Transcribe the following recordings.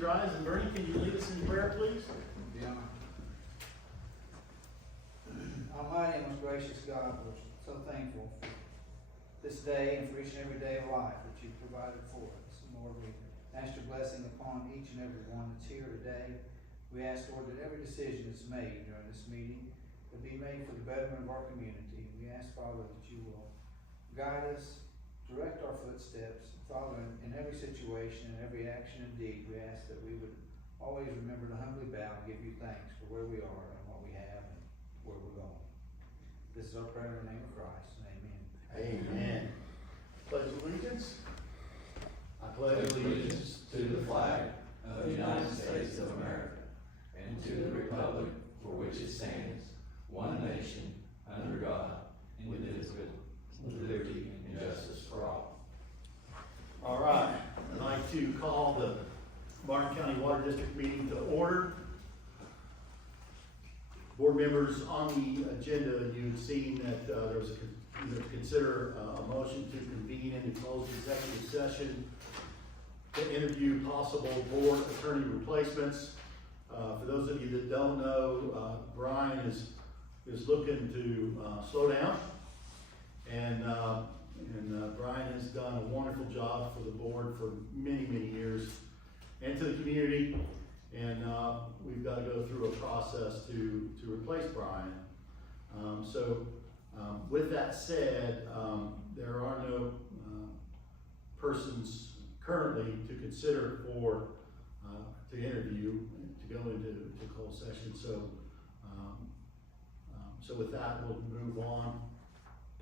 please rise, and Bernie, can you lead us in prayer, please? Yeah. Almighty and most gracious God, we're so thankful for this day and for each and every day of life that you've provided for us. And Lord, we ask your blessing upon each and every one that's here today. We ask, Lord, that every decision that's made during this meeting will be made for the betterment of our community. We ask, Father, that you will guide us, direct our footsteps. Father, in every situation and every action and deed, we ask that we would always remember to humbly bow and give you thanks for where we are and what we have and where we're going. This is our prayer in the name of Christ. Amen. Amen. Pledge allegiance. I pledge allegiance to the flag of the United States of America and to the republic for which it stands, one nation, under God, indivisible, with liberty and justice for all. All right, I'd like to call the Martin County Water District meeting to order. Board members, on the agenda, you've seen that there was consider a motion to convene into closed executive session to interview possible board attorney replacements. For those of you that don't know, Brian is looking to slow down, and Brian has done a wonderful job for the board for many, many years and to the community. And we've got to go through a process to replace Brian. With that said, there are no persons currently to consider for to interview to go into closed session. So with that, we'll move on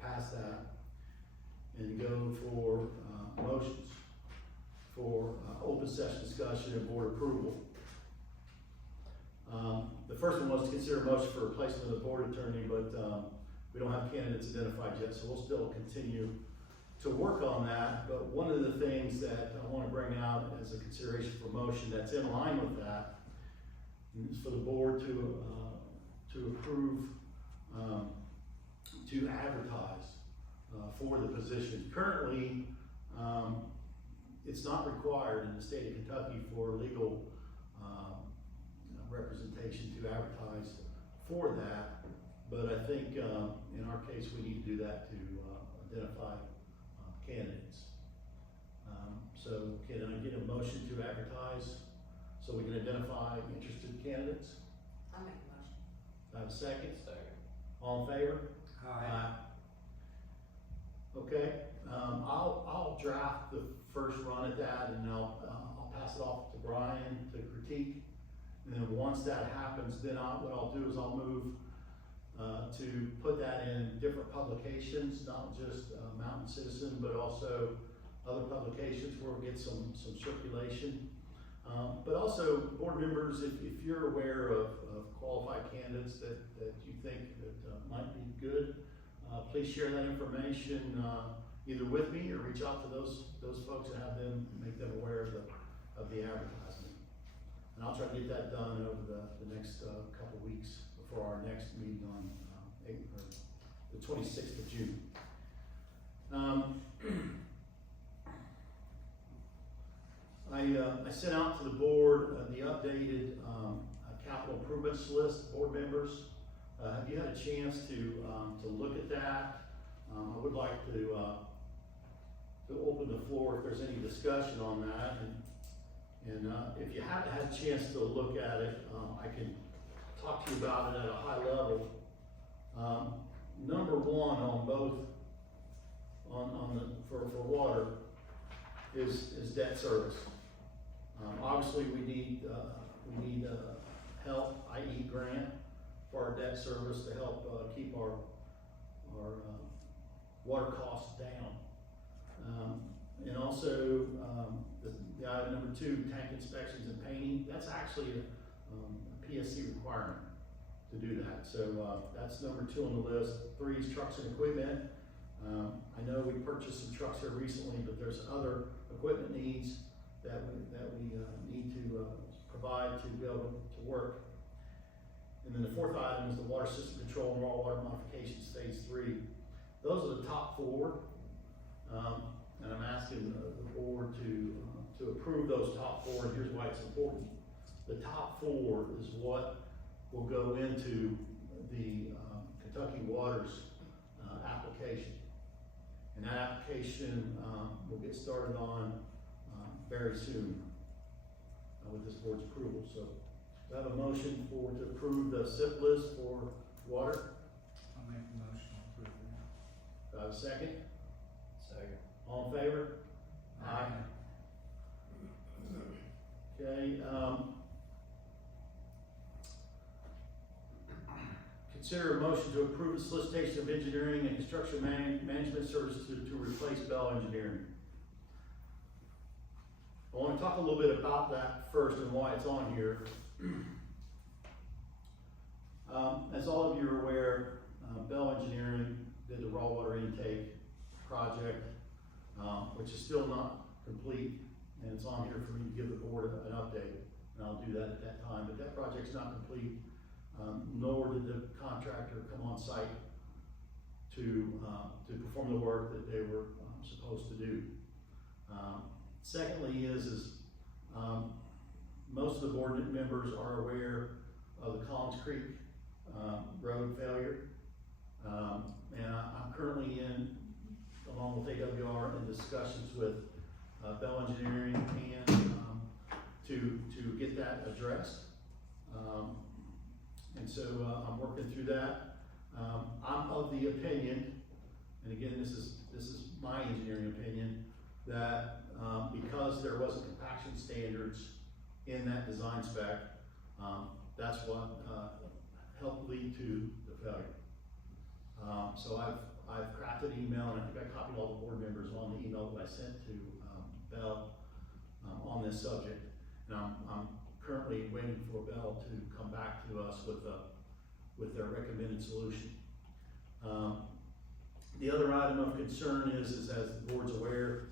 past that and go for motions for open session discussion and board approval. The first one was to consider a motion for replacement of the board attorney, but we don't have candidates identified yet, so we'll still continue to work on that. But one of the things that I want to bring out as a consideration for motion that's in line with that is for the board to approve to advertise for the position. Currently, it's not required in the state of Kentucky for legal representation to advertise for that, but I think in our case we need to do that to identify candidates. So can I get a motion to advertise so we can identify interested candidates? I'll make a motion. I have a second? Second. All in favor? Aye. Okay, I'll draft the first run at that, and I'll pass it off to Brian to critique. And then once that happens, then what I'll do is I'll move to put that in different publications, not just Mountain Citizen, but also other publications where we get some circulation. But also, board members, if you're aware of qualified candidates that you think that might be good, please share that information either with me or reach out to those folks and have them make them aware of the advertisement. And I'll try to get that done over the next couple weeks before our next meeting on the 26th of June. I sent out to the board the updated capital improvements list, board members. Have you had a chance to look at that? I would like to open the floor if there's any discussion on that. And if you haven't had a chance to look at it, I can talk to you about it at a high level. Number one on both, for water is debt service. Obviously we need help, i.e. grant, for our debt service to help keep our water costs down. And also, the item number 2, tank inspections and painting, that's actually a PSC requirement to do that. So that's number 2 on the list. 3 is trucks and equipment. I know we purchased some trucks here recently, but there's other equipment needs that we need to provide to be able to work. And then the 4th item is the water system control and raw water modifications phase 3. Those are the top 4. And I'm asking the board to to approve those top four, and here's why it's important. The top four is what will go into the Kentucky Waters application. And that application will get started on very soon with this board's approval. So do I have a motion to approve the SIP list for water? I'll make the motion to approve that. Do I have a second? Second. All in favor? Aye. Okay, consider a motion to approve the solicitation of engineering and construction management services to replace Bell Engineering. I want to talk a little bit about that first and why it's on here. As all of you are aware, Bell Engineering did the raw water intake project, which is still not complete, and it's on here for me to give the board an update, and I'll do that at that time. But that project's not complete, nor did the contractor come on site to perform the work that they were supposed to do. Secondly most of the board members are aware of the Collins Creek road failure. And I'm currently along with AWR, in discussions with Bell Engineering and to get that addressed. And so I'm working through that. I'm of the opinion, and again, this is my engineering opinion, that because there wasn't compaction standards in that design spec, that's what helped lead to the failure. So I've crafted an email, and I think I copied all the board members on the email that I sent to Bell on this subject. And I'm currently waiting for Bell to come back to us with their recommended solution. The other item of concern is as the board's aware,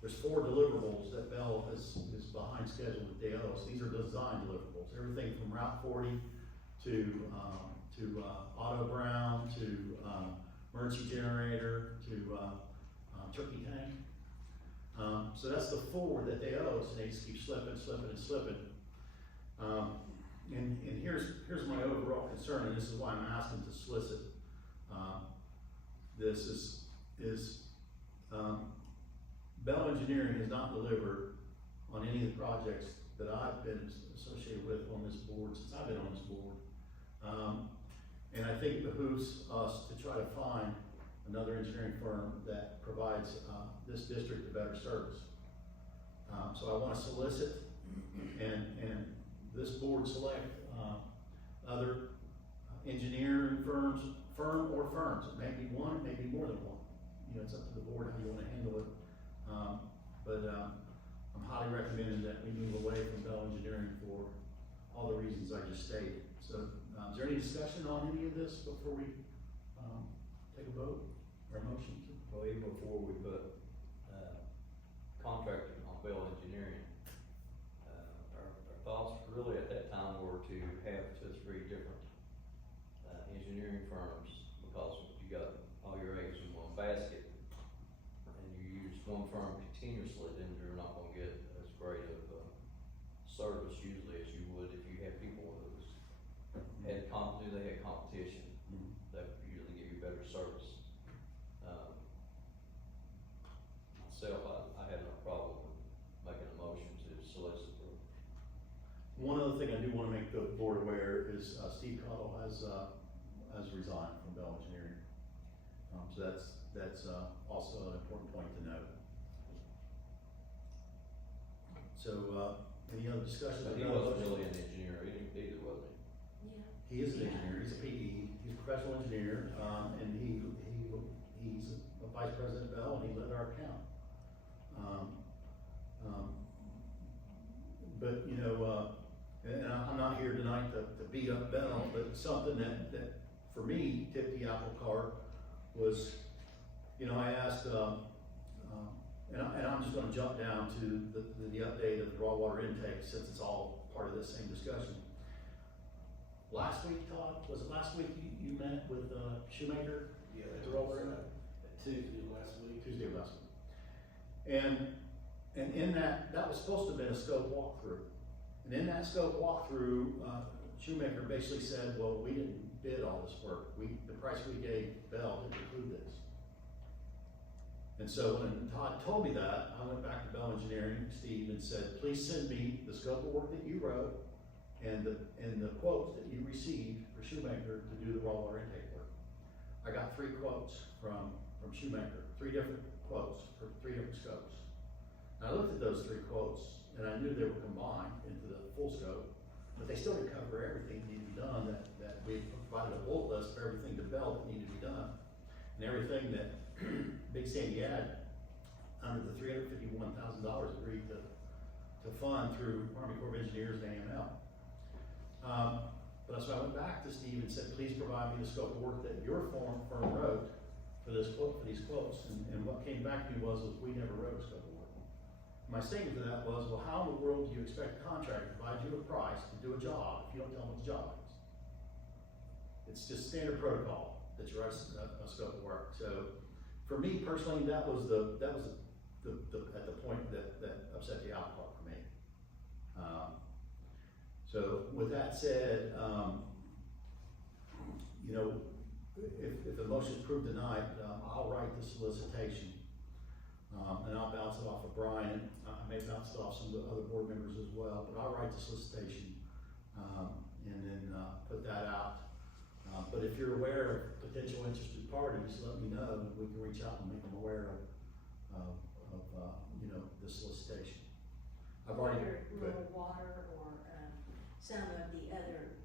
there's 4 deliverables that Bell is behind schedule with DOs. These are design deliverables, everything from Route 40 to Otto Brown to emergency generator to turkey tank. So that's the 4 that they owe us, and they just keep slipping. And here's my overall concern, and this is why I'm asking to solicit. This is Bell Engineering has not delivered on any of the projects that I've been associated with on this board since I've been on this board. And I think it behooves us to try to find another engineering firm that provides this district a better service. So I want to solicit and this board select other engineering firms, or firms. It may be one, it may be more than one. You know, it's up to the board how you want to handle it. But I'm highly recommending that we move away from Bell Engineering for all the reasons I just stated. So is there any discussion on any of this before we take a vote or a motion? Well, even before we put contracting on Bell Engineering, our thoughts really at that time were to have 2 or 3 different engineering firms, because you got all your eggs in one basket, and you use one firm continuously, then you're not gonna get as great of service usually as you would if you had people who had competition. That would usually give you better service. Myself, I had no problem with making a motion to solicit for. One other thing I do want to make the board aware is Steve Cottle has resigned from Bell Engineering. So that's also an important point to note. So any other discussion? But he wasn't really an engineer either, was he? Yeah. He is an engineer. He's a PE. He's a professional engineer, and he's a vice president at Bell, and he led our account. But you know, and I'm not here tonight to beat up Bell, but something that for me tipped the apple cart was, you know, I asked, and I'm just going to jump down to the update of the raw water intake, since it's all part of this same discussion. Last week, Todd, was it last week you met with Shoemaker? Yeah, at the raw water intake? Tuesday last week. Tuesday of last week. And And in that was supposed to have been a scope walkthrough. And in that scope walkthrough, Shoemaker basically said, well, we didn't bid all this work. The price we gave Bell didn't include this. And so when Todd told me that, I went back to Bell Engineering, Steve, and said, please send me the scope of work that you wrote and the quotes that you received for Shoemaker to do the raw water intake work. I got 3 quotes from Shoemaker, 3 different quotes for 3 different scopes. And I looked at those 3 quotes and I knew they were combined into the full scope, but they still didn't cover everything that needed to be done, that we provided a bullet list of everything to Bell that needed to be done. And everything that Big Sandy had under the $351,000 agreed to fund through Army Corps of Engineers and AML. But so I went back to Steve and said, please provide me the scope of work that your firm wrote for these quotes. And what came back to me was we never wrote a scope of work. My statement to that was, well, how in the world do you expect a contractor to provide you a price to do a job if you don't tell them what the job is? It's just standard protocol that you write a scope of work. So for me personally, that was the at the point that upset the apple cart for me. So with that said, you know, if the motion is approved tonight, I'll write the solicitation, and I'll bounce it off of Brian. I may bounce it off some of the other board members as well, but I'll write the solicitation, and then put that out. But if you're aware of potential interested parties, let me know, and we can reach out and make them aware of you know, the solicitation. I've already. Rural Water or some of the other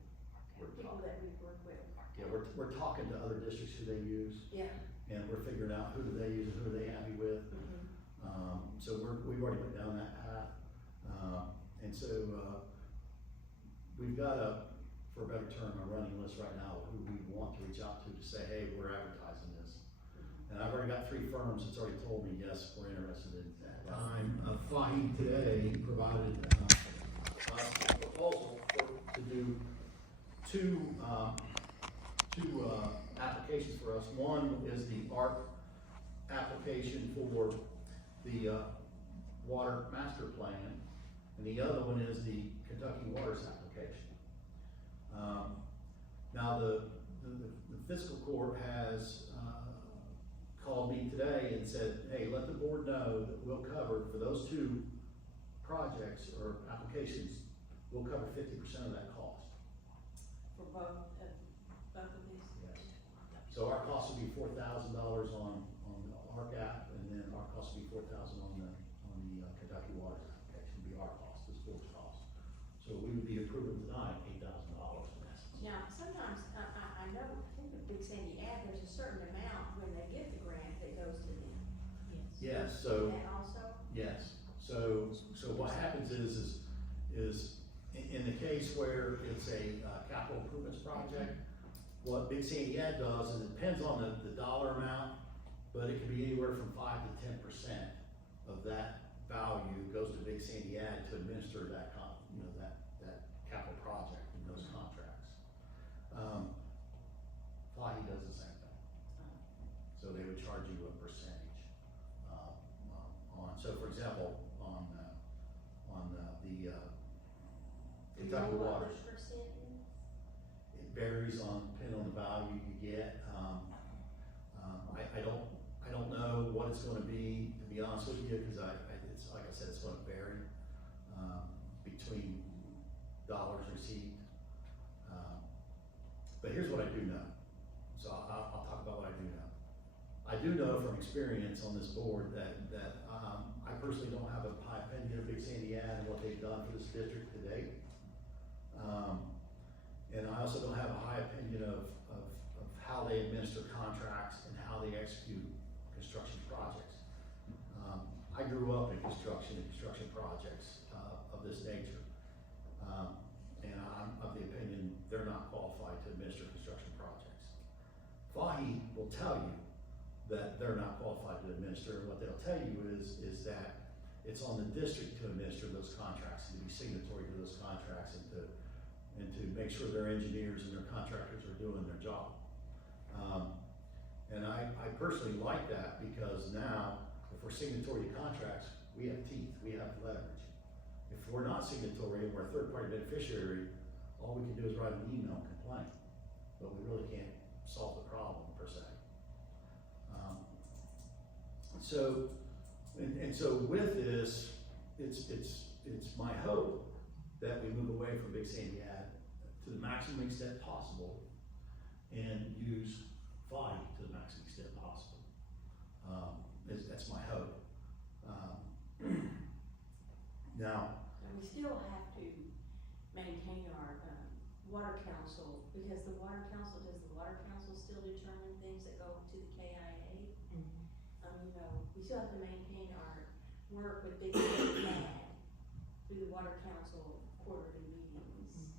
people that we work with. Yeah, we're talking to other districts who they use, Yeah. and we're figuring out who do they use and who are they happy with. So we've already went down that path, and so we've got for a better term, a running list right now of who we want to reach out to say, hey, we're advertising this. And I've already got 3 firms that's already told me, yes, we're interested in that. Fahey today provided us a proposal to do two applications for us. One is the ARC application for the water master plan, and the other one is the Kentucky Waters application. Now the fiscal court has called me today and said, hey, let the board know that we'll cover for those 2 projects or applications, we'll cover 50% of that cost. For both of these? Yes. So our cost would be $4,000 on the ARC app, and then our cost would be $4,000 on the Kentucky Waters application, would be our cost, this board's cost. So we would be approving tonight $8,000 in essence. Now, sometimes, I know, I think the Big Sandy Ad, there's a certain amount when they get the grant that goes to them. Yes, so. And also? Yes, so what happens is in the case where it's a capital improvements project, what Big Sandy Ad does, and it depends on the dollar amount, but it can be anywhere from 5 to 10% of that value goes to Big Sandy Ad to administer that that capital project and those contracts. Fahey does the same thing. So they would charge you a percentage on. So for example, on the Kentucky Waters, What the percent is? it varies depending on the value you get. I don't know what it's going to be, to be honest with you, because it's like I said, it's going to vary between dollars received. But here's what I do know. So I'll talk about what I do know. I do know from experience on this board that I personally don't have a high opinion of Big Sandy Ad and what they've done for this district to date. And I also don't have a high opinion of how they administer contracts and how they execute construction projects. I grew up in construction projects of this nature. And I'm of the opinion they're not qualified to administer construction projects. Fahey will tell you that they're not qualified to administer. What they'll tell you is that it's on the district to administer those contracts and to be signatory to those contracts and to make sure their engineers and their contractors are doing their job. And I personally like that because now if we're signatory to contracts, we have teeth, we have leverage. If we're not signatory and we're a third-party beneficiary, all we can do is write an email and complain, but we really can't solve the problem per se. So with this, it's my hope that we move away from Big Sandy Ad to the maximum extent possible and use FODI to the maximum extent possible. That's my hope. Now, And we still have to maintain our, water council, because the water council, does the water council still determine things that go to the KIA? You know, we still have to maintain our work with Big Bad through the water council quarterly meetings.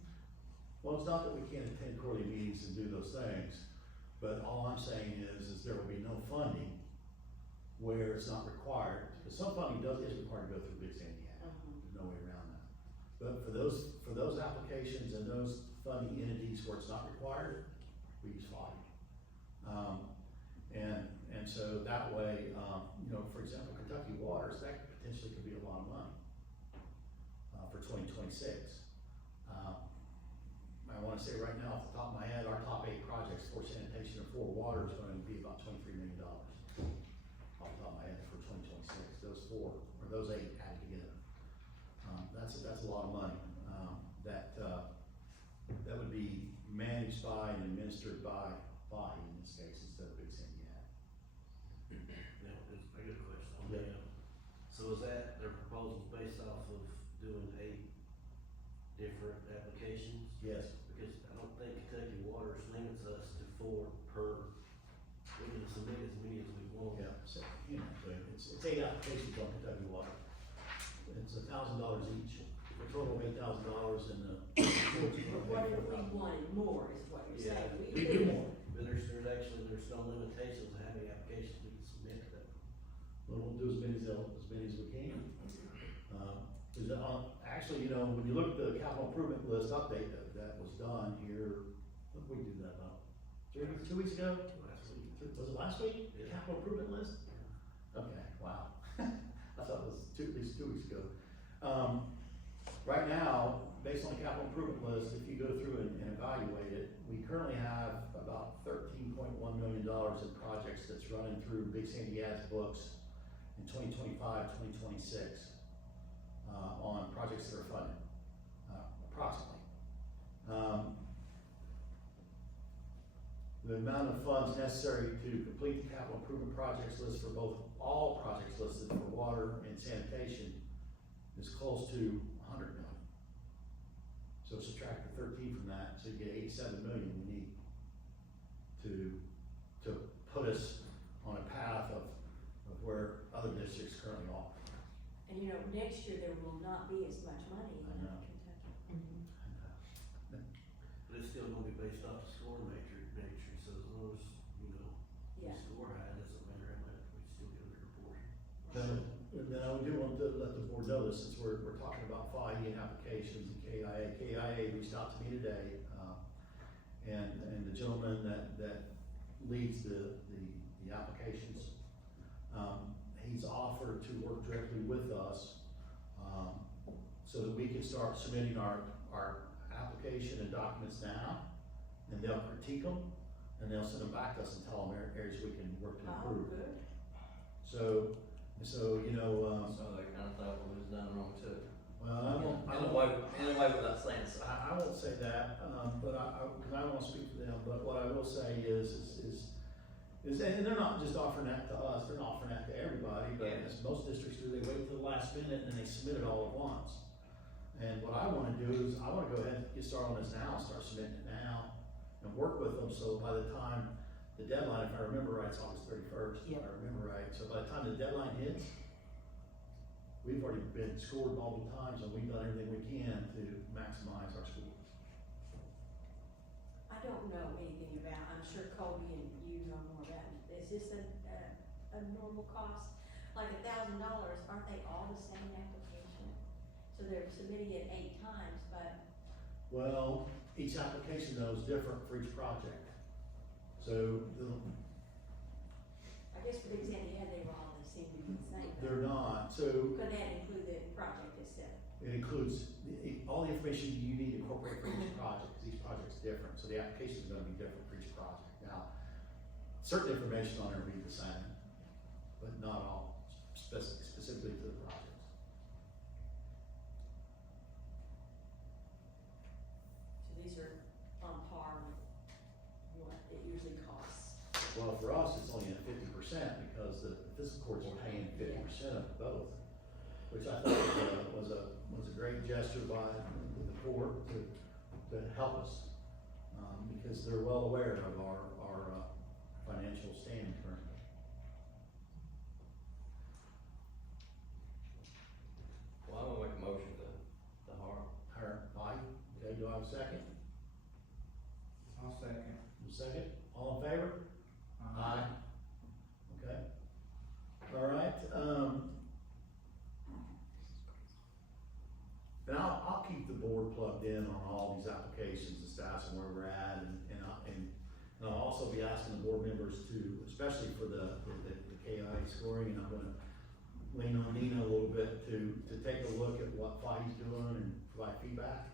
well, it's not that we can't attend quarterly meetings and do those things, but all I'm saying is there will be no funding where it's not required, because some funding is required to go through Big Sandy Ad. There's no way around that. But for those applications and those funding entities where it's not required, we use FODI. And so that way, you know, for example, Kentucky Waters, that potentially could be a lot of money, for 2026. I wanna say right now, off the top of my head, our top 8 projects for sanitation and for water is gonna be about $23 million. Off the top of my head for 2026, those 4, or those 8 added together. That's a lot of money, that would be managed by and administered by FODI in this case, instead of Big Sandy Ad. Now, I got a question on that. So is that their proposals based off of doing 8 different applications? Yes. Because I don't think Kentucky Waters limits us to 4 per, we can submit as many as we want. Yeah, so, you know, so it's 8 applications on Kentucky Water. It's $1,000 each, a total of $8,000 in the. What if we wanted more, is what you're saying? We do more. But there's no limitations on how many applications we can submit to them. Well, we'll do as many as we can. Actually, you know, when you look at the capital improvement list update that was done here, when did we do that about 2 weeks ago? Last week. Was it last week? The Yeah. capital improvement list? Okay, wow. I thought it was at least 2 weeks ago. Right now, based on the capital improvement list, if you go through and evaluate it, we currently have about $13.1 million in projects that's running through Big Sandy Ad's books in 2025, 2026, on projects that are funded, approximately. The amount of funds necessary to complete the capital improvement projects list for all projects listed for water and sanitation is close to 100 million. So subtract the 13 from that, so you get 87 million we need to put us on a path of where other districts currently are. And you know, next year there will not be as much money in I know. Kentucky. But it's still gonna be based off the score matrix, so as long as, you know, we Yeah. score high, it doesn't matter how much, we still get a bigger portion. Then I do want to let the board know this, since we're talking about FIE and applications and KIA. KIA reached out to me today, and the gentleman that leads the applications, he's offered to work directly with us, so that we can start submitting our application and documents now, and they'll critique them, and they'll send them back to us and tell them areas we can work to Oh, improve. good. So, you know, So they kind of thought what was done wrong too. well, I won't, In a way without saying so. I won't say that, but cause I don't wanna speak for them, but what I will say is, and they're not just offering that to us, they're not offering that to everybody, but Yeah. as most districts do, they wait till the last minute and they submit it all at once. And what I wanna do is, I wanna go ahead and get started on this now, start submitting it now, and work with them, so by the time the deadline, if I remember right, it's August 31st, if I remember right, so by the time the deadline hits, we've already been scored multiple times, and we've done everything we can to maximize our scores. I don't know anything about, I'm sure Colby and you know more about it. Is this a normal cost? Like $1,000, aren't they all the same application? So they're submitting it 8 times, but Well, each application though is different for each project. So, I guess for Big Sandy, yeah, they were all the seem to be the same. They're not, so Could that include the project itself? it includes all the information you need to incorporate for each project, because each project's different, so the application is gonna be different for each project. Now, certain information on there will be the same, but not all, specifically to the projects. So these are on par with what it usually costs. Well, for us, it's only at 50% because the fiscal courts are paying 50% of both, which I thought was a great gesture by the court to help us, because they're well aware of our financial standing currently. Well, I'm gonna make a motion to hire. Mike, okay, do I have a second? I'll second. A second, all in favor? Aye. Okay. All right, and I'll keep the board plugged in on all these applications and stats and where we're at, and I'll also be asking the board members to, especially for the KI scoring, and I'm gonna lean on Nina a little bit to take a look at what Fahey's doing and provide feedback.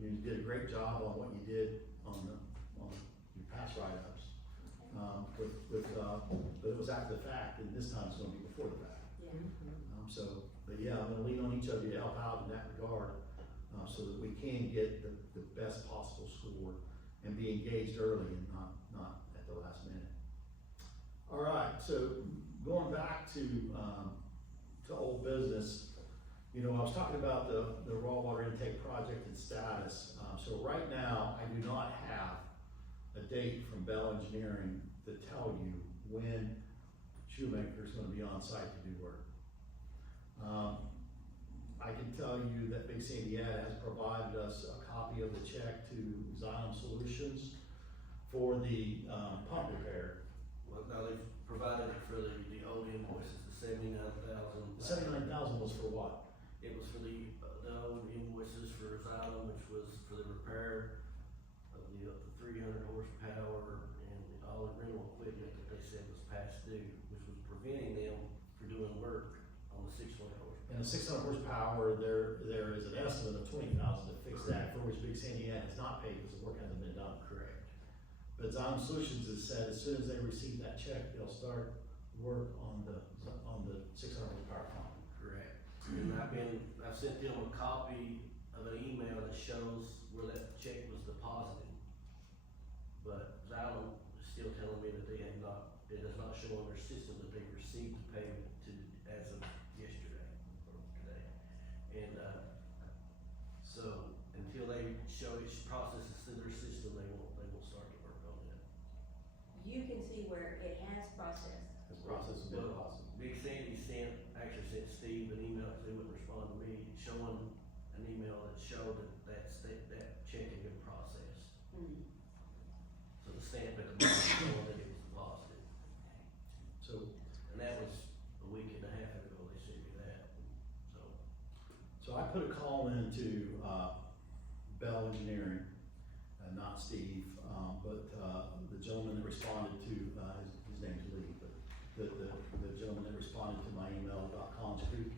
You did a great job on what you did on your past write-ups. But it was after the fact, and this time it's gonna be before the fact. Yeah. But yeah, I'm gonna lean on each of you to help out in that regard, so that we can get the best possible score and be engaged early and not at the last minute. All right, so going back to old business, you know, I was talking about the raw water intake project and status. So right now, I do not have a date from Bell Engineering to tell you when Shoemaker is gonna be on site to do work. I can tell you that Big Sandy Ad has provided us a copy of the check to Xylem Solutions for the pump repair. Well, now they've provided it for the old invoices, the $79,000. The 79,000 was for what? It was for the old invoices for Xylem, which was for the repair of the 300 horsepower and all the rental equipment that they said was past due, which was preventing them from doing work on the 600 horsepower. And the 600 horsepower, there is an estimate of 20,000 to fix that, for which Big Sandy Ad has not paid because the work hasn't been done. Correct. But Xylem Solutions has said as soon as they receive that check, they'll start work on the 600 horsepower pump. Correct. And I've sent them a copy of an email that shows where that check was deposited. But Xylem is still telling me that it does not show on their system that they've received the payment as of yesterday or today. And, so until they show it processes through their system, they won't start to work on it. You can see where it has processed. This process has been Well, awesome. Big Sandy actually sent Steve an email, because he wouldn't respond to me, showing an email that showed that check had been processed. Mm. So the stamp at the bottom showing that it was deposited. So, And that was a week and a half ago, they sent me that, so. so I put a call into Bell Engineering, not Steve, but the gentleman that responded to, his name's Lee, but the gentleman that responded to my email about Collins Creek,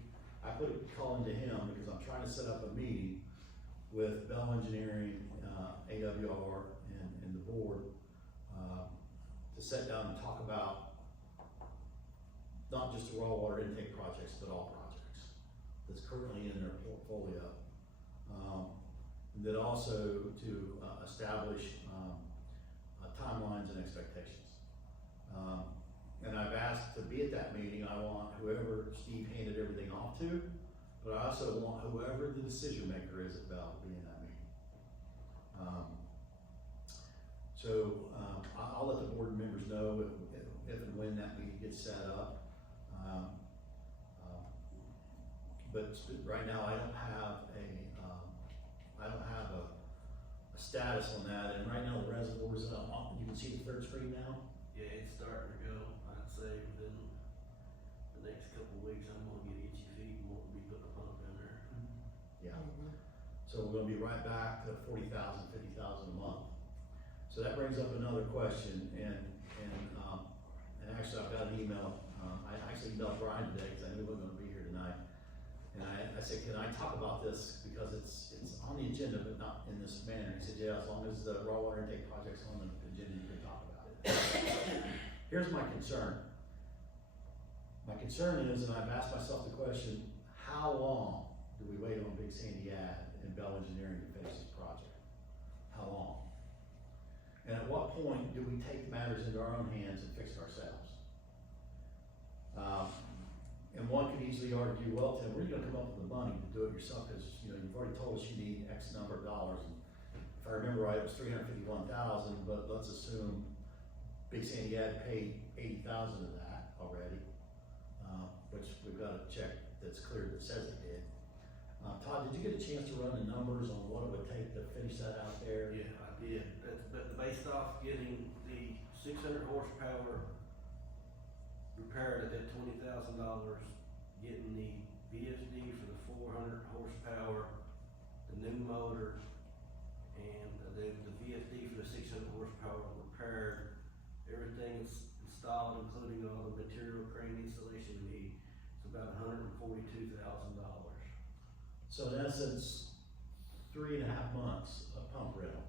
I put a call into him because I'm trying to set up a meeting with Bell Engineering, AWR, and the board, to sit down and talk about not just the raw water intake projects, but all projects that's currently in their portfolio. And then also to establish timelines and expectations. And I've asked to be at that meeting. I want whoever Steve handed everything off to, but I also want whoever the decision maker is at Bell to be in that meeting. I'll let the board members know if and when that meeting gets set up. But right now I don't have a status on that, and right now the reservoirs, you can see the third screen now. Yeah, it's starting to go. I'd say within the next couple of weeks, I'm gonna get itchy feet and won't be putting a pump in there. Yeah. So we're gonna be right back to 40,000, 50,000 a month. So that brings up another question, and actually I've got an email I actually emailed Brian today, cause I knew he wasn't gonna be here tonight. And I said, can I talk about this, because it's on the agenda, but not in this manner. He said, yeah, as long as the raw water intake project's on the agenda, you can talk about it. Here's my concern. My concern is, and I've asked myself the question, how long do we wait on Big Sandy Ad and Bell Engineering to finish this project? How long? And at what point do we take matters into our own hands and fix it ourselves? And one could easily argue, well, Tim, where are you gonna come up with the money to do it yourself? Cause, you know, you've already told us you need X number of dollars. And if I remember right, it was $351,000, but let's assume Big Sandy Ad paid $80,000 of that already, which we've got a check that's clear that says it did. Todd, did you get a chance to run the numbers on what it would take to finish that out there? Yeah, I did, but based off getting the 600 horsepower repaired at that $20,000, getting the VFD for the 400 horsepower, the new motor, and the VFD for the 600 horsepower repaired, everything is installed, including all the material crane installation we need, it's about $142,000. So in essence, 3.5 months of pump rental,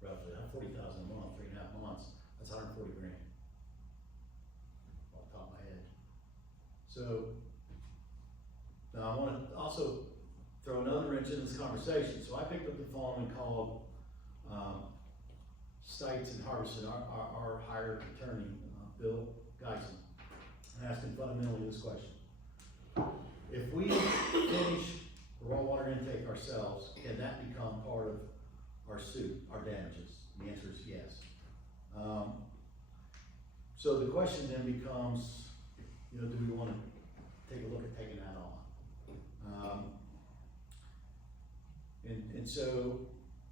roughly, $40,000 a month, 3.5 months, that's $140,000. Off the top of my head. So, now I wanna also throw another wrench in this conversation. So I picked up the phone and called, Stites and Harbison, our hired attorney, Bill Geisen, and asked him fundamentally this question. If we finish raw water intake ourselves, can that become part of our suit, our damages? The answer is yes. So the question then becomes, you know, do we wanna take a look at taking that on? And so,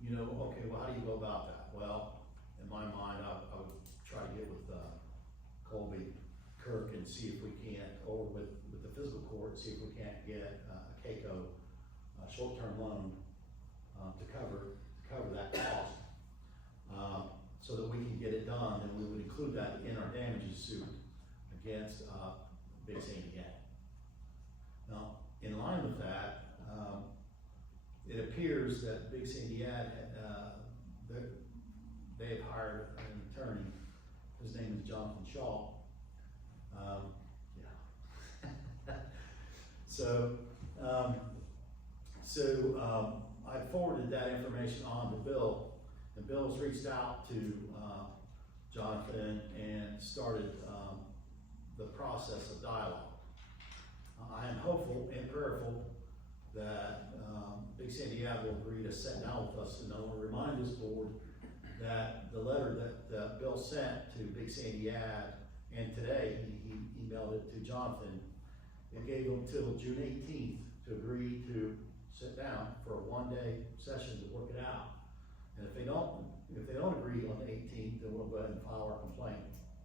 you know, okay, well, how do you go about that? Well, in my mind, I would try to get with, Colby Kirk and see if we can't, or with the physical court, see if we can't get a CAECO, short-term loan, to cover that cost. So that we can get it done, and we would include that in our damages suit against, Big Sandy Gap. Now, in line with that, it appears that Big Sandy Ad, they've hired an attorney, his name is Jonathan Shaw. Yeah. So I forwarded that information on to Bill, and Bill's reached out to, Jonathan and started, the process of dialogue. I am hopeful and prayerful that, Big Sandy Ad will agree to sit down with us, and I want to remind this board that the letter that Bill sent to Big Sandy Ad, and today he emailed it to Jonathan, it gave him till June 18th to agree to sit down for a one-day session to work it out. And if they don't agree on the 18th, then we'll go ahead and file our complaint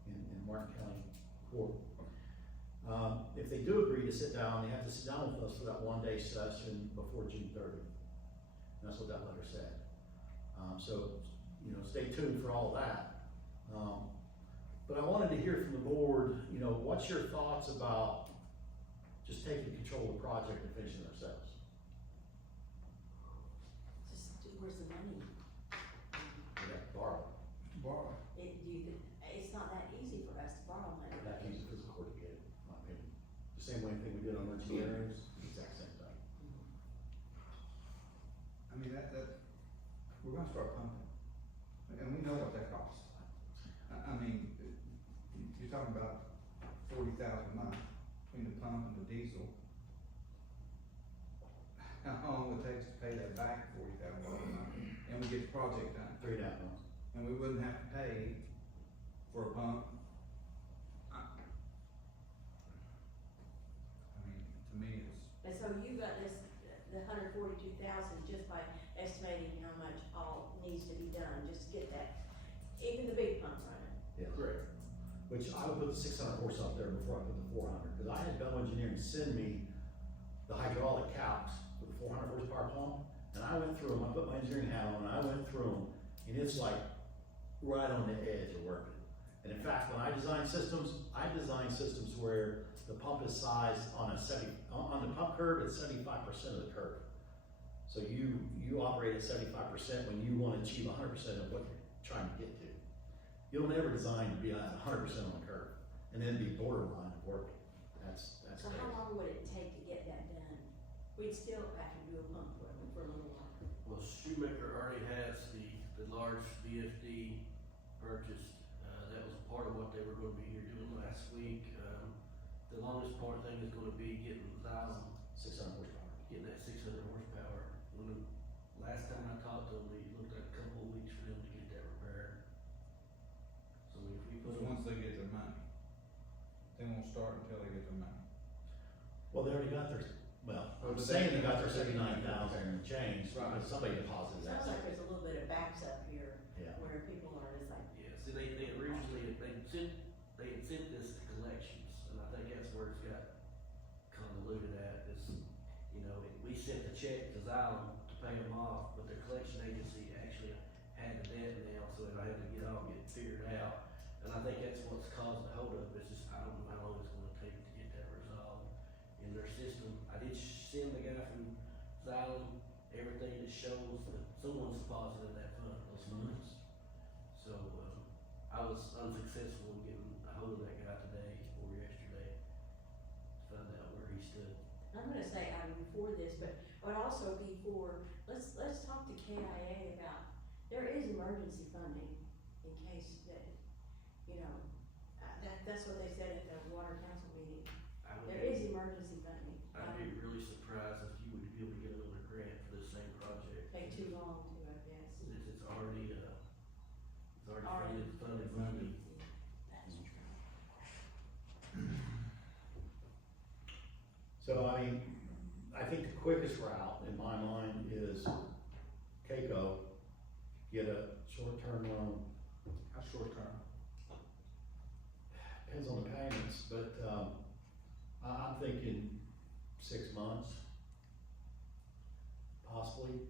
in Martin County Court. If they do agree to sit down, they have to sit down with us for that one-day session before June 30th. And that's what that letter said. So, you know, stay tuned for all of that. But I wanted to hear from the board, you know, what's your thoughts about just taking control of the project and finishing it ourselves? Just, where's the money? We have to borrow. Borrow. It's not that easy for us to borrow money. We'd have to use the physical court to get it, in my opinion. The same way thing we did on emergency areas, exact same thing. I mean, we're gonna start pumping, and we know what that costs. I mean, you're talking about $40,000 a month between the pump and the diesel. How long would it take to pay that back, $40,000 a month, and we get the project done? 3.5 months. And we wouldn't have to pay for a pump. I mean, to me, And so you got this, the 142,000 just by estimating how much all needs to be done, just to get that, even the big pump running. Yeah. Correct. Which I would put the 600 horse up there before I put the 400, because I had Bell Engineering send me the hydraulic calcs for the 400 horsepower pump, and I went through them, I put my engineering hat on, and I went through them, and it's like right on the edge of working. And in fact, when I design systems where the pump is sized on on the pump curve, it's 75% of the curve. So you operate at 75% when you wanna achieve 100% of what you're trying to get to. You'll never design to be at 100% on the curve, and then be borderline of working. That's So crazy. how long would it take to get that done? We'd still have to do a pump for a little while. Well, Shoemaker already has the large VFD purchased, that was part of what they were gonna be here doing last week. The longest part thing is gonna be getting Xylem, 600 horsepower. getting that 600 horsepower. When, last time I talked to them, it looked like a couple of weeks for them to get that repaired. So if we put Because once they get their money, they won't start until they get their money. Well, they already got their, well, Oh, I'm but saying they- they got their 79,000 and change, Right. but somebody deposited that. Sounds like there's a little bit of backs up here Yeah. where people are just like, Yeah, see, they originally, they had sent this to collections, and I think that's where it's got convoluted at, is, you know, we sent the check to Xylem to pay them off, but their collection agency actually had the debt now, so it had to get figured out. And I think that's what's caused the holdup, it's just, I don't know how long it's gonna take to get that resolved in their system. I did send the guy from Xylem everything that shows that someone's deposited that fund, those funds. So, I was unsuccessful in getting a hold of that guy today or yesterday to find out where he stood. I'm gonna say I'm for this, but I would also be for, let's talk to KIA about, there is emergency funding in case that, you know, that's what they said at the water council meeting. I would There be- is emergency funding. I'd be really surprised if you would be able to get another grant for the same project. Take too long to, I guess. It's already funded money. That's true. So I mean, I think the quickest route in my mind is Keiko, get a short-term loan, How short term? depends on the payments, but, I'm thinking 6 months, possibly.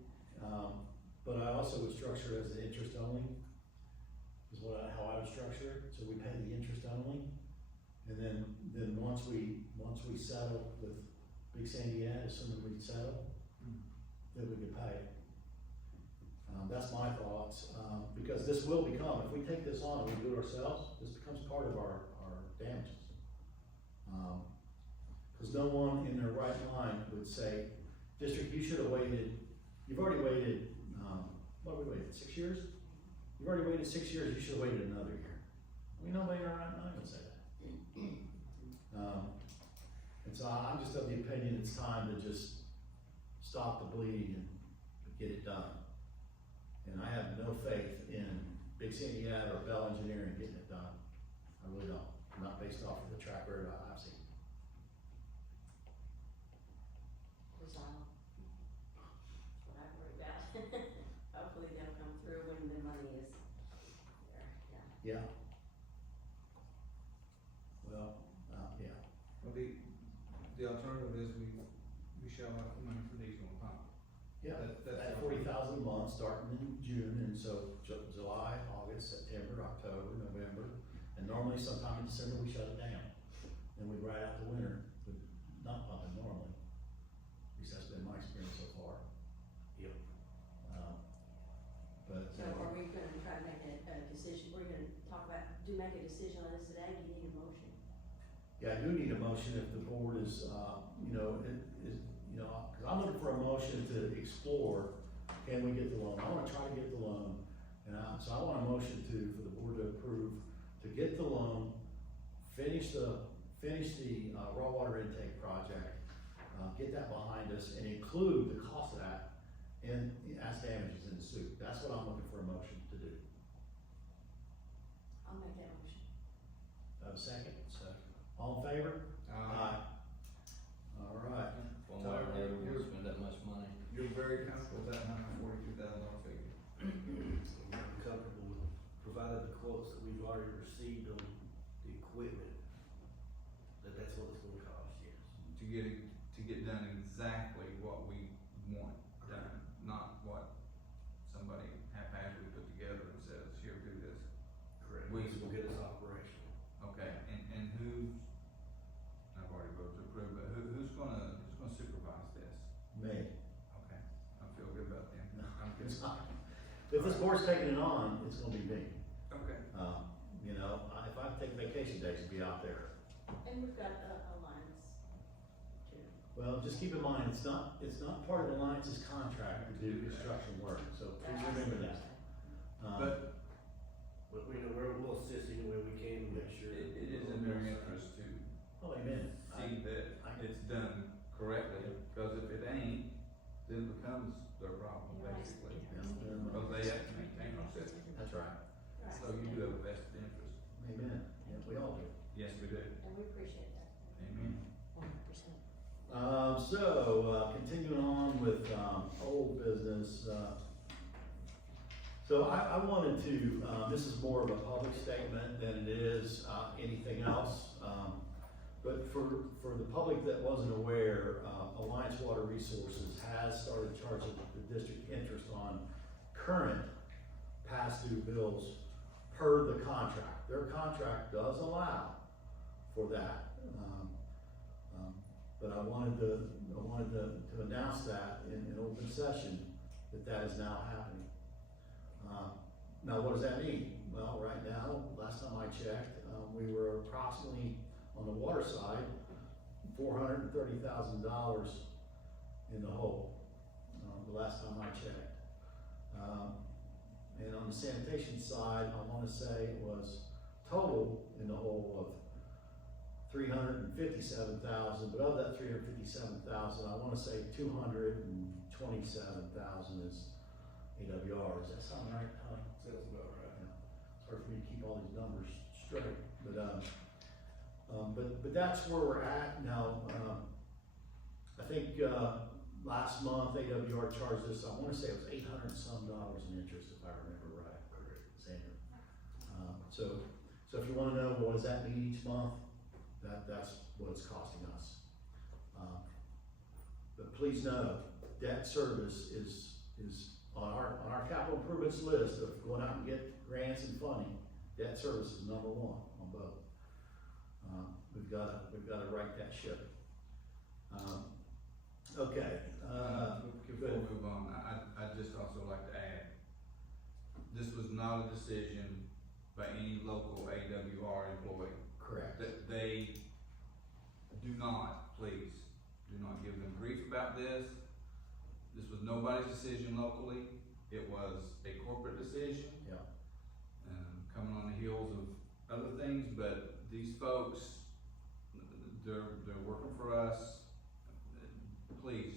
But I also would structure it as an interest only, is how I would structure it, so we pay the interest only. And then once we settle with Big Sandy Ed, assuming we settle, then we could pay it. That's my thoughts, because this will become, if we take this on and we do it ourselves, this becomes part of our damages. Cause no one in their right mind would say, district, you should have waited, you've already waited, what have we waited, 6 years? You've already waited 6 years, you should have waited another year. I mean, nobody in their right mind would say that. And so I'm just of the opinion it's time to just stop the bleeding and get it done. And I have no faith in Big Sandy Ed or Bell Engineering getting it done. I really don't, not based off of the track record I've seen. Resolve. That's what I worry about. Hopefully they'll come through when the money is there, yeah. Yeah. Well, yeah. Well, the alternative is we shell out the money for the easement pump. Yeah, That's at 40,000 a month, starting in June, and so July, August, September, October, November, and normally sometime in December, we shut it down. Then we ride out the winter with not pumping normally. At least that's been my experience so far. Yep. But, So are we gonna try to make a decision, we're gonna talk about, make a decision on this today, do you need a motion? yeah, I do need a motion if the board is, cause I'm looking for a motion to explore, can we get the loan? I wanna try to get the loan, and so I want a motion for the board to approve, to get the loan, finish the raw water intake project, get that behind us, and include the cost of that as damages in the suit. That's what I'm looking for a motion to do. I'll make that motion. Have a second? All in favor? All right. One way or another, we'll spend that much money. You're very comfortable with that $142,000 figure? I'm comfortable with, provided the quotes that we've already received on the equipment, that's what it's gonna cost, yes. To get done exactly what we want done, not what somebody haphazardly put together and says, here, do this. Correct. Weeks will get us operating. not. If this board's taking it on, it's gonna be me. Okay. You know, if I take vacation days to be out there, And we've got Alliance too. well, just keep in mind, it's not part of Alliance's contract to do construction work, so please remember that. But But, you know, we'll assist any way we can to make sure. it is in their interest to Oh, amen. see that it's done correctly, because if it ain't, then it becomes their problem, basically. Because they have to maintain our system, That's right. so you do have a vested interest. Amen. Yeah, we all do. Yes, we do. And we appreciate that. Amen. 100%. Continuing on with, old business, so I wanted to, this is more of a public statement than it is, anything else. But for the public that wasn't aware, Alliance Water Resources has started charging the district interest on current past due bills per the contract. Their contract does allow for that. But I wanted to announce that in open session, that is now happening. Now, what does that mean? Well, right now, last time I checked, we were approximately, on the water side, $430,000 in the hole, the last time I checked. And on the sanitation side, I wanna say it was total in the hole of $357,000, but of that $357,000, I wanna say $227,000 is AWR. Does that sound right, Tom? Sounds about right. It's hard for me to keep all these numbers straight, but that's where we're at now. I think, last month AWR charged us, I wanna say it was $800 and some in interest, if I remember right. Correct. Sandra. So if you wanna know what does that mean each month, that's what it's costing us. But please know, debt service is on our capital improvements list of going out and get grants and funding. Debt service is number one on both. We've gotta right that ship. Okay, Before we move on, I'd just also like to add, this was not a decision by any local AWR employee. correct. That they do not, please, do not give them grief about this. This was nobody's decision locally, it was a corporate decision. Yeah. Coming on the heels of other things, but these folks, they're working for us. Please,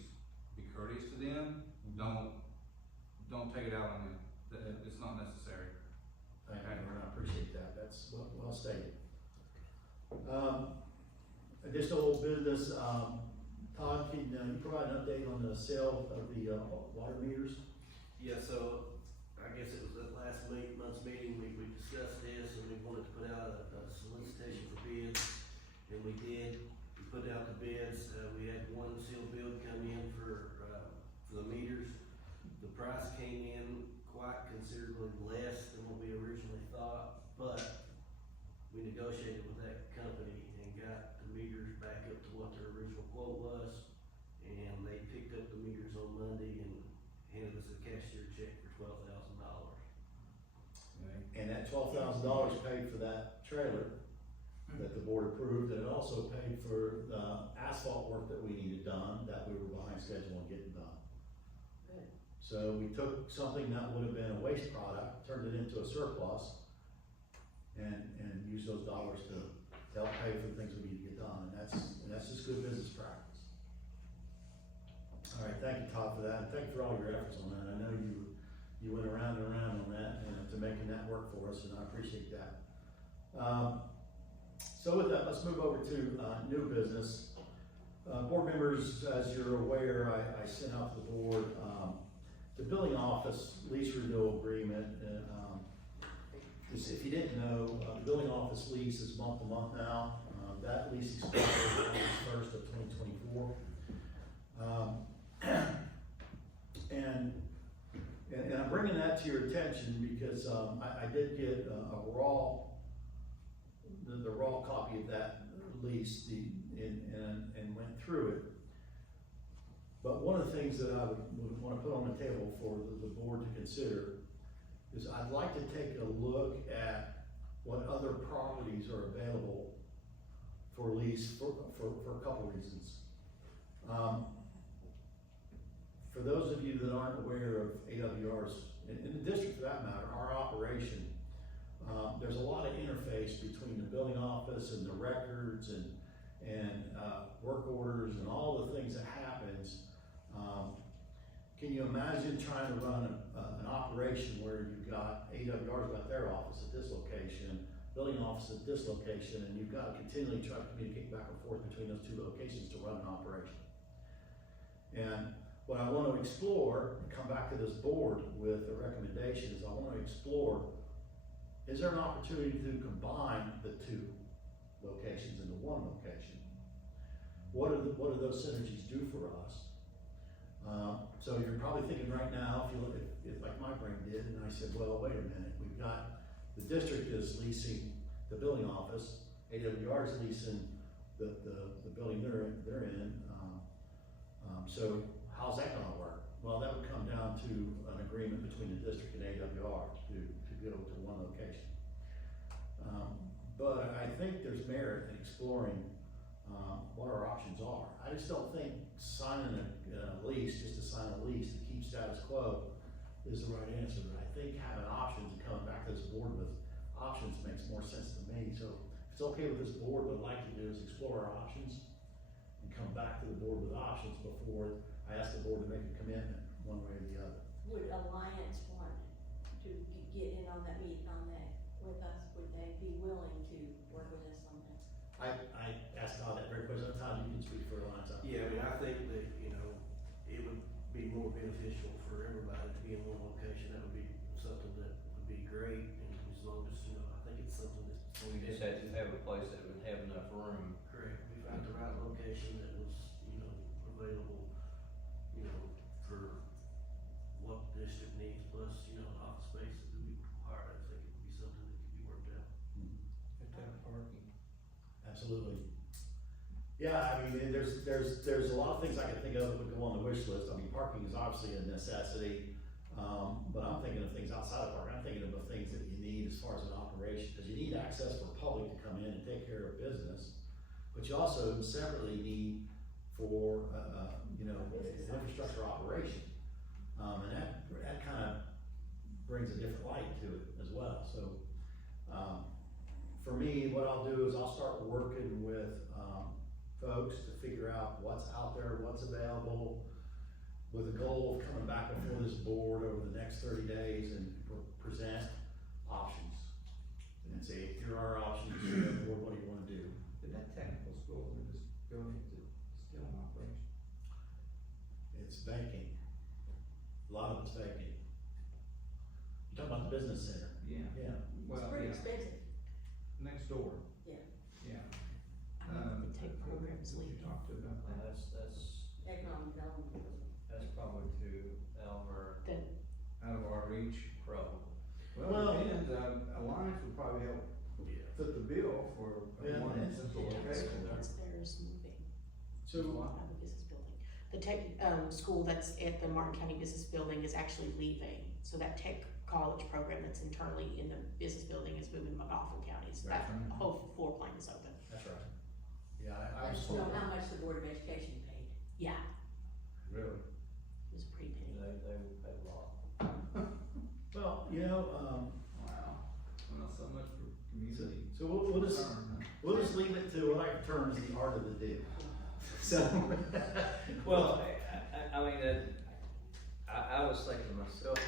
be courteous to them, don't take it out on them, it's not necessary. Thank you, Aaron, I appreciate that, that's well stated. Additional business, Todd, can you provide an update on the sale of the water meters? Yeah, so I guess it was at last month's meeting, we discussed this and we wanted to put out a solicitation for bids. And we did, we put out the bids, we had one sealed bid come in for the meters. The price came in quite considerably less than what we originally thought, but we negotiated with that company and got the meters back up to what their original quote was. And they picked up the meters on Monday and handed us a cashier check for $12,000. And that $12,000 paid for that trailer that the board approved, and it also paid for the asphalt work that we needed done, that we were behind schedule on getting done. Good. So we took something that would have been a waste product, turned it into a surplus, and used those dollars to help pay for the things we need to get done, and that's just good business practice. All right, thank you, Todd, for that, and thank you for all your efforts on that. I know you went around and around on that, to making that work for us, and I appreciate that. So with that, let's move over to new business. Board members, as you're aware, I sent out to the board the billing office lease renewal agreement. If you didn't know, the billing office lease is month to month now. That lease expires August 1st of 2024. And I'm bringing that to your attention because I did get a raw, the raw copy of that lease, and went through it. But one of the things that I would wanna put on the table for the board to consider is I'd like to take a look at what other properties are available for lease for a couple reasons. For those of you that aren't aware of AWR's, in the district for that matter, our operation, there's a lot of interface between the building office and the records and work orders and all the things that happens. Can you imagine trying to run an operation where you've got AWR's got their office at this location, building office at this location, and you've got to continually try to communicate back and forth between those two locations to run an operation? And what I want to explore, and come back to this board with the recommendations, I want to explore, is there an opportunity to combine the two locations into one location? What do those synergies do for us? So you're probably thinking right now, if you look at like my brain did, and I said, well, wait a minute, we've got, the district is leasing the building office, AWR is leasing the building they're in. So how's that gonna work? Well, that would come down to an agreement between the district and AWR to go to one location. But I think there's merit in exploring what our options are. I just don't think signing a lease, just to sign a lease to keep status quo is the right answer. I think having options and coming back to this board with options makes more sense to me. So if it's okay with this board, what I'd like to do is explore our options and come back to the board with options before I ask the board to make a commitment one way or the other. Would Alliance want to get in on that with us? Would they be willing to work with us on that? I asked Todd that very question. Todd, you can speak for Alliance. Yeah, I mean, I think that, it would be more beneficial for everybody to be in one location. That would be something that would be great, and as long as, I think it's something that's. We just had to have a place that would have enough room. Correct, we found the right location that was, available, for what the district needs, plus, the office space that would be required. I think it would be something that could be worked out. Have to have parking. Absolutely. Yeah, I mean, there's a lot of things I can think of that would go on the wish list. I mean, parking is obviously a necessity, but I'm thinking of things outside of parking. I'm thinking of things that you need as far as an operation, because you need access for public to come in and take care of business, but you also separately need for, an infrastructure operation. And that kind of brings a different light to it as well. So, for me, what I'll do is I'll start working with, folks to figure out what's out there, what's available, with a goal of coming back before this board over the next 30 days and present options. And say, here are our options, board, what do you wanna do? Did that technical school in this building, is it still in operation? It's vacant. A lot of it's vacant. You're talking about the business center? Yeah. Yeah. Well, It's pretty yeah, expensive. next door. Yeah. Yeah. The tech program's What you leaving. talked about And that. Economic development. That's probably to our Out of our reach. problem. Well- It depends, Alliance would probably help Yeah. foot the bill for Yeah. one central location. That's theirs moving So, out of the business building. The tech, school that's at the Martin County Business Building is actually leaving. So that tech college program that's internally in the business building is moving to McGoffin County. So that That's right. whole floor plan is open. that's right. Yeah, I I was just told. know how much the Board of Education paid. Yeah, Really? it was a pretty penny. They would pay a lot. Well, Wow. Well, so much for community. so we'll just, concern, huh? we'll just leave it to what I term as the art of the deal. So. Well, I mean, I was thinking to myself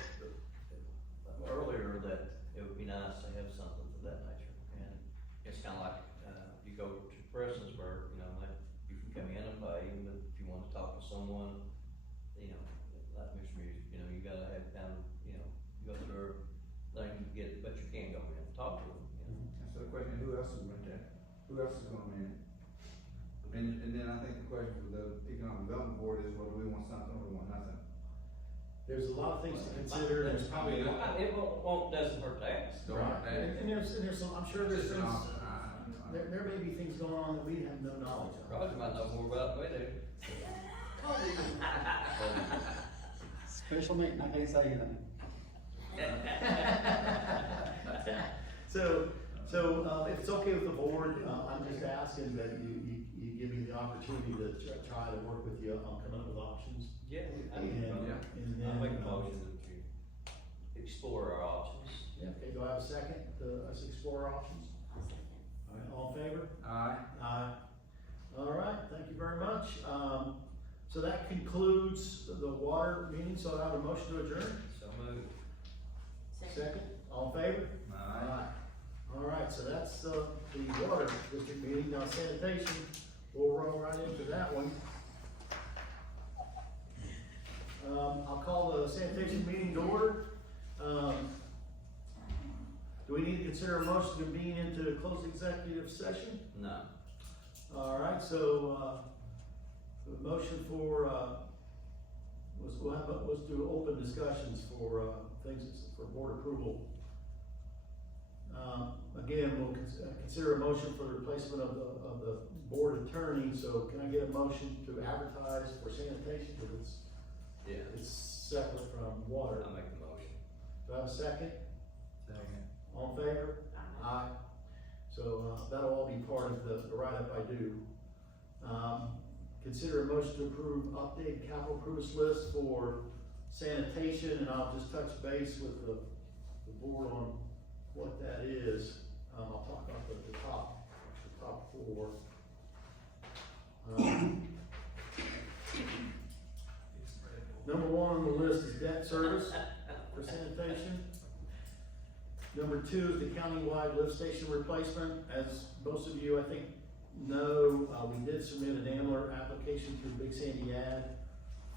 earlier that it would be nice to have something of that nature. And it's kinda like, you go to Prestonsburg, like, you can come in and pay, but if you wanna talk to someone, like Mr. Music, you gotta have kind of, go through thing to get, but you can go in and talk to them, So the question, who else is rent that? Who else is gonna rent it? And then I think the question for the economic development board is, well, do we want something or do we want nothing? There's a lot of things to consider, and there's probably a lot. It doesn't hurt to ask. Don't Right, ask. and there's some, I'm sure there's Just an things, option. there may be things going on that we have no knowledge of. Roger might know more about it than we do. Special meeting, I can't say anything. So, if it's okay with the board, I'm just asking that you give me the opportunity to try to work with you on coming up with options. Yeah, And then, I'll make a motion to explore our options. Yeah, okay, do I have a second to us explore our options? I'll second. All right, all in favor? Aye. Aye. All right, thank you very much. So that concludes the water meeting, so I have a motion to adjourn. So moved. Second, all in favor? Aye. All right, so that's the water district meeting. Now sanitation, we'll roll right into that one. I'll call the sanitation meeting to order. Do we need to consider a motion to be into closed executive session? No. All right, so, the motion for, was to open discussions for, things for board approval. Again, we'll consider a motion for the replacement of the board attorney, so can I get a motion to advertise for sanitation, because Yeah. it's separate from water? I'll make the motion. Do I have a second? Second. All in favor? Aye. So, that'll all be part of the write-up I do. Consider a motion to approve updated capital improvements list for sanitation, and I'll just touch base with the board on what that is. I'll talk about the top four. Number one on the list is debt service for sanitation. Number two is the countywide lift station replacement. As most of you, I think, know, we did submit an AMLR application through Big Sandy Ad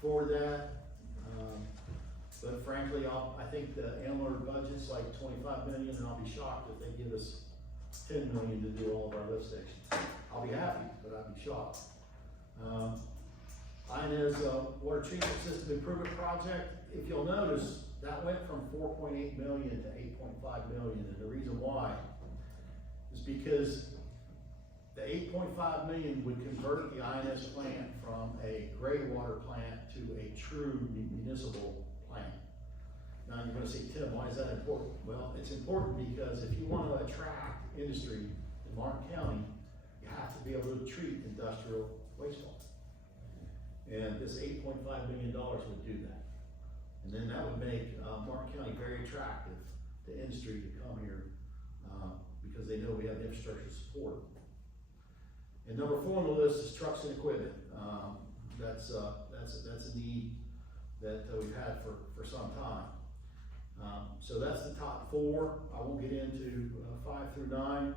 for that. But frankly, I think the AMLR budget's like 25 million, and I'll be shocked if they give us 10 million to do all of our lift stations. I'll be happy, but I'd be shocked. Inez water treatment system improvement project, if you'll notice, that went from 4.8 million to 8.5 million, and the reason why is because the 8.5 million would convert the INS plant from a gray water plant to a true municipal plant. Now you're gonna say, Tim, why is that important? Well, it's important because if you want to attract industry in Martin County, you have to be able to treat industrial wastewater. And this $8.5 million would do that. And then that would make Martin County very attractive to industry to come here because they know we have the infrastructure to support it. And number four on the list is trucks and equipment. That's a need that we've had for some time. So that's the top four. I won't get into 5 through 9.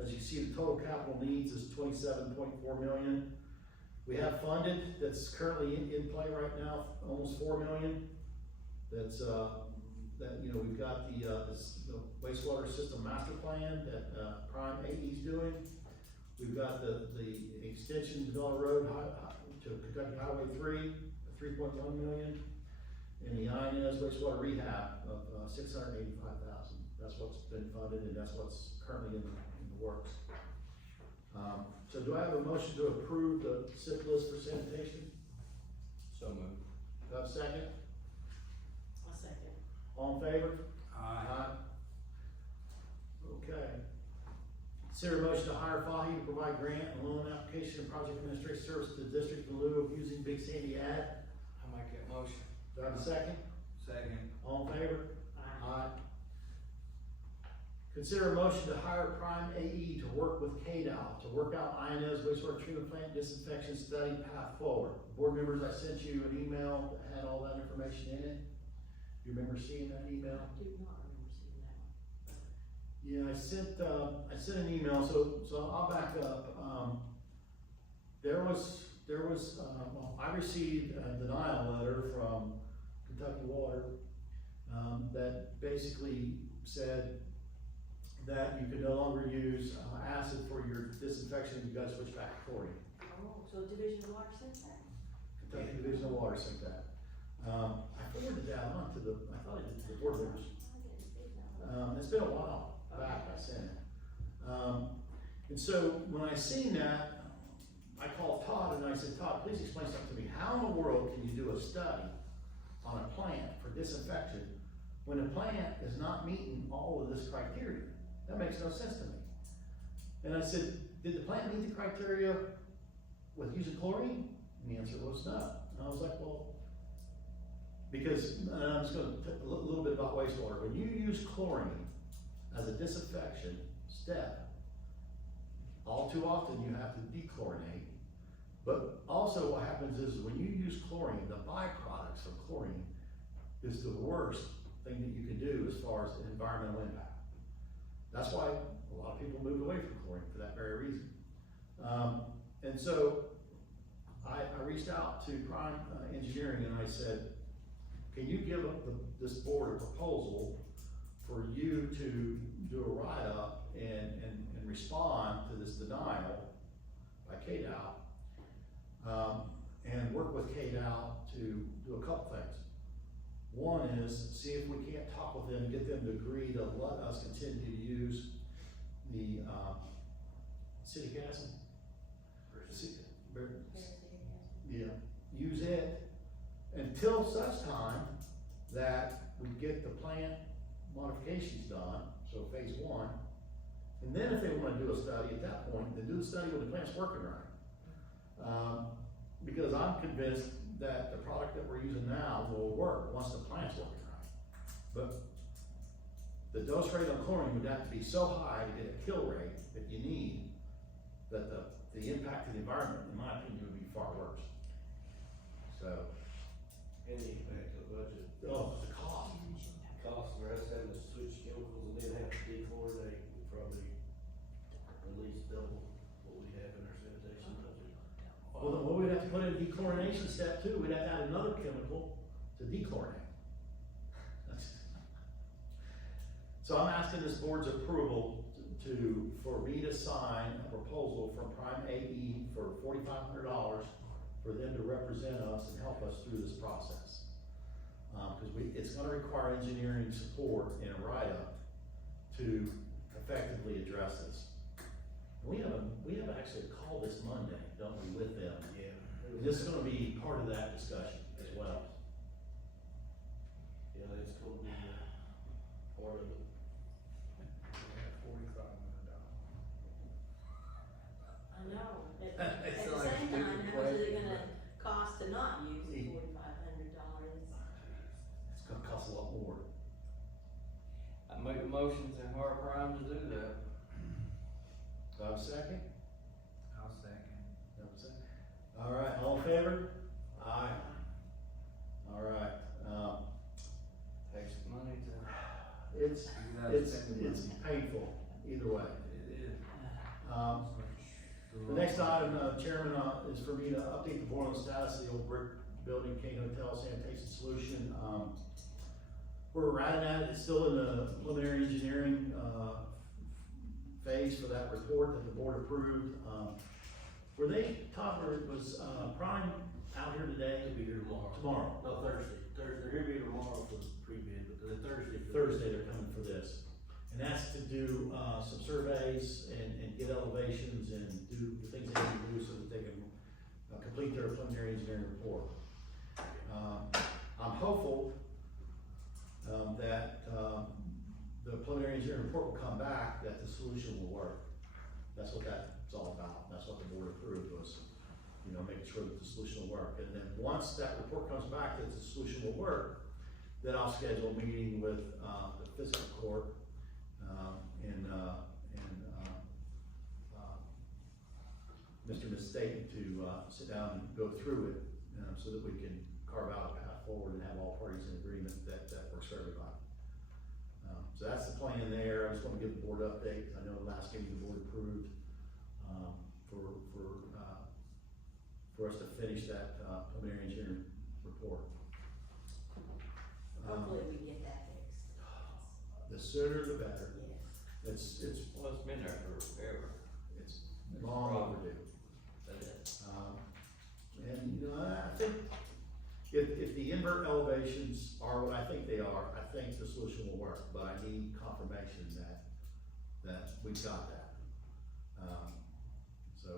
As you see, the total capital needs is 27.4 million. We have funded, that's currently in play right now, almost 4 million. That's, we've got the wastewater system master plan that Prime AE's doing. We've got the extension to Bella Road to Kentucky Highway 3, 3.1 million. And the INS wastewater rehab of 685,000. That's what's been funded, and that's what's currently in the works. So do I have a motion to approve the SIP list for sanitation? So moved. Do I have a second? I'll second. All in favor? Aye. Okay. Consider a motion to hire Fahi to provide grant and loan application and project administration service to the district in lieu of using Big Sandy Ad. I'll make that motion. Do I have a second? Second. All in favor? Aye. Consider a motion to hire Prime AE to work with KDOW to work out INS wastewater treatment plant disinfection study path forward. Board members, I sent you an email that had all that information in it. You remember seeing that email? I do not remember seeing that one. Yeah, I sent an email, so I'll back up. I received a denial letter from Kentucky Water, that basically said that you could no longer use, acid for your disinfection, you gotta switch back to chlorine. Oh, so Division of Water sent that? Kentucky Division of Water sent that. I forwarded that on to I thought I did to the board members. I didn't see that one. It's been a while back, I sent it. And so when I seen that, I called Todd and I said, Todd, please explain something to me. How in the world can you do a study on a plant for disinfection when the plant is not meeting all of this criteria? That makes no sense to me. And I said, did the plant meet the criteria with using chlorine? And the answer was no. And I was like, well, because, and I'm just gonna talk a little bit about wastewater. When you use chlorine as a disinfection step, all too often you have to dechlorinate. But also what happens is when you use chlorine, the byproducts of chlorine is the worst thing that you can do as far as environmental impact. That's why a lot of people moved away from chlorine for that very reason. And so I reached out to Prime Engineering and I said, can you give this board a proposal for you to do a write-up and respond to this denial by KDOW, and work with KDOW to do a couple things. One is see if we can't talk with them, get them to agree to let us continue to use the city gas. Yeah, use it until such time that we get the plant modifications done, so phase one. And then if they wanna do a study at that point, then do the study when the plant's working right. Because I'm convinced that the product that we're using now will work once the plant's working right. But the dose rate on chlorine would have to be so high to get a kill rate that you need, that the impact to the environment, in my opinion, would be far worse. So. And the impact of the budget. Oh, the cost. Cost for us having to switch chemicals and then have to dechlorinate would probably at least double what we have in our sanitation budget. Well, then what we'd have to put in dechlorination step two, we'd have to add another chemical to dechlorinate. So I'm asking this board's approval for me to sign a proposal from Prime AE for $4,500 for them to represent us and help us through this process. Because it's gonna require engineering support and a write-up to effectively address this. We have actually a call this Monday, don't we, with them? Yeah. And this is gonna be part of that discussion as well. Yeah, it's gonna be part of it. I know, but at the same time, how much is it gonna cost to not use the $4,500? It's gonna cost a lot more. I make a motion to hire Prime to do that. Do I have a second? I'll second. Do I have a second? All right, all in favor? Aye. All right, Takes money to. it's painful, either way. It is. The next item, Chairman, is for me to update the board on the status of the old brick building, Kane Hotel Sanitation Solution. Where we're at, it's still in the preliminary engineering, phase for that report that the board approved. Todd, was Prime out here today? They'll be here tomorrow. Tomorrow. No, Thursday. They're gonna be here tomorrow for the pre-bid, but then Thursday. Thursday they're coming for this. And that's to do, some surveys and get elevations and do the things they need to do so that they can complete their preliminary engineering report. I'm hopeful, that, the preliminary engineering report will come back, that the solution will work. That's what that's all about. That's what the board approved was, making sure that the solution will work. And then once that report comes back that the solution will work, then I'll schedule a meeting with, the fiscal court, Mr. and Ms. Staten to, sit down and go through it, so that we can carve out a path forward and have all parties in agreement that works for everybody. So that's the plan there. I just want to give the board an update. I know the last meeting the board approved, for us to finish that, preliminary engineering report. Hopefully we get that fixed. The sooner the better. Yes. Well, it's been there forever. It's long overdue. And, I think if the invert elevations are what I think they are, I think the solution will work, but I need confirmation that we've got that. So,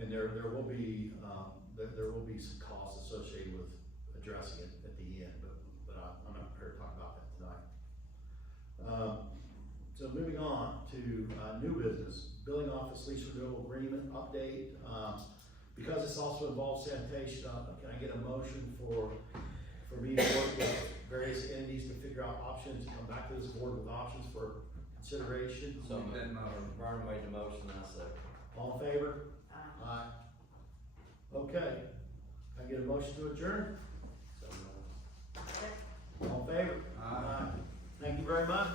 And there will be, there will be some costs associated with addressing it at the end, but I'm not prepared to talk about that tonight. So moving on to, new business, building office lease renewal agreement update. Because this also involves sanitation, can I get a motion for me to work with various entities to figure out options, come back to this board with options for consideration? So Make that motion. Brian made the motion, I second. All in favor? Uh, Aye. Okay, can I get a motion to adjourn? So, All in favor? Aye. Thank you very much.